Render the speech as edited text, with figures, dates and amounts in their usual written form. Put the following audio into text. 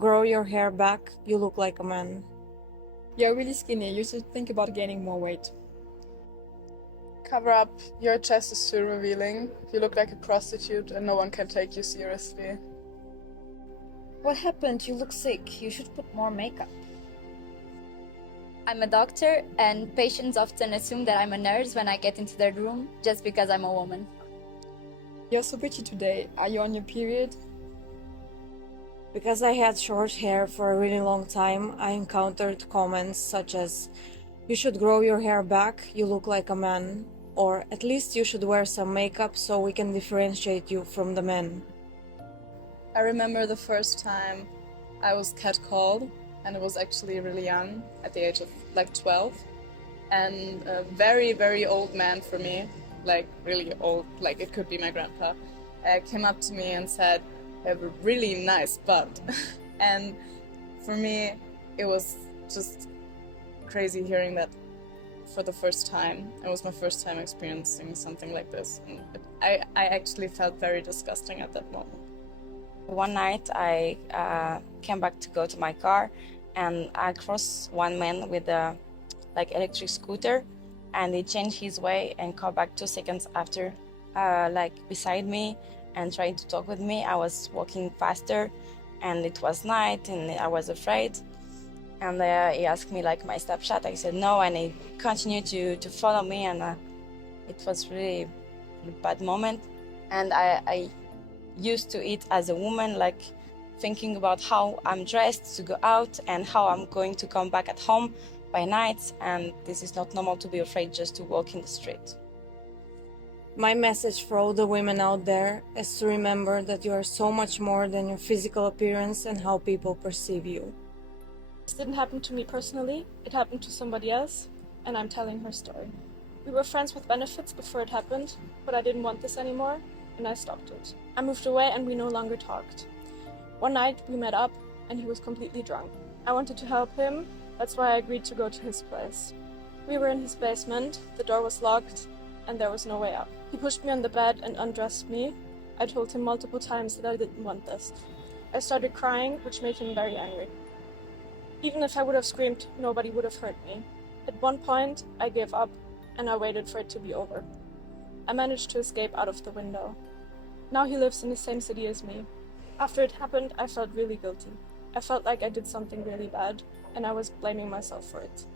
grow your hair back, you look like a man. You're really skinny, you should think about gaining more weight. Cover up, your chest is too revealing. You look like a prostitute and no one can take you seriously. What happened? You look sick. You should put more makeup. I'm a doctor, and patients often assume that I'm a nurse when I get into their room just because I'm a woman. You're so pretty today. Are you on your period? Because I had short hair for a really long time, I encountered comments such as, "You should grow your hair back, you look like a man," or "At least you should wear some makeup so we can differentiate you from the men." I remember the first time I was catcalled, and it was actually really young, at the age of like 12. And a very, very old man for me, like really old, like it could be my grandpa, came up to me and said, "You have a really nice butt." And for me, it was just crazy hearing that for the first time. It was my first time experiencing something like this. And I actually felt very disgusting at that moment. One night I came back to go to my car, and I crossed one man with a electric scooter, and he changed his way and came back 2 seconds after, beside me and trying to talk with me. I was walking faster, and it was night, and I was afraid. And he asked me my Snapchat. I said no, and he continued to follow me, and it was really a bad moment. And I used to it as a woman, thinking about how I'm dressed to go out and how I'm going to come back at home by night, and this is not normal to be afraid just to walk in the street. My message for all the women out there is to remember that you are so much more than your physical appearance and how people perceive you. This didn't happen to me personally, it happened to somebody else, and I'm telling her story. We were friends with benefits before it happened, but I didn't want this anymore, and I stopped it. I moved away and we no longer talked. One night we met up and he was completely drunk. I wanted to help him, that's why I agreed to go to his place. We were in his basement, the door was locked, and there was no way out. He pushed me on the bed and undressed me. I told him multiple times that I didn't want this. I started crying, which made him very angry. Even if I would have screamed, nobody would have heard me. At one point, I gave up and I waited for it to be over. I managed to escape out of the window. Now he lives in the same city as me. After it happened, I felt really guilty. I felt like I did something really bad, and I was blaming myself for it.